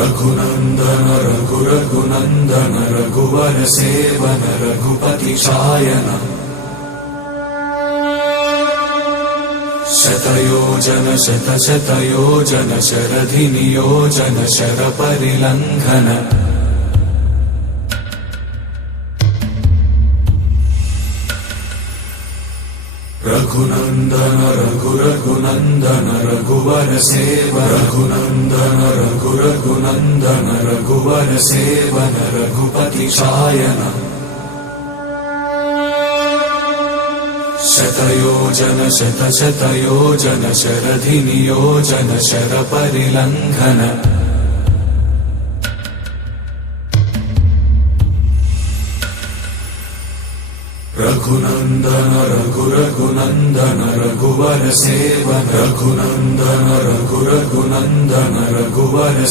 रघुनंदन रघुनंदन रघुवर seven Raghupati Shayan शतयोजन शतशतयोजन शरधि नियोजन sir परिलंघन Raghunandan Raghunandan रघुवर seven Raghunandan Raghunandan रघुवर seven Raghupati Shayan शतयोजन शतशतयोजन शरधि नियोजन sir परिलंघन Raghunandan Raghunandan रघुवर seven Raghunandan Raghunandan रघुवर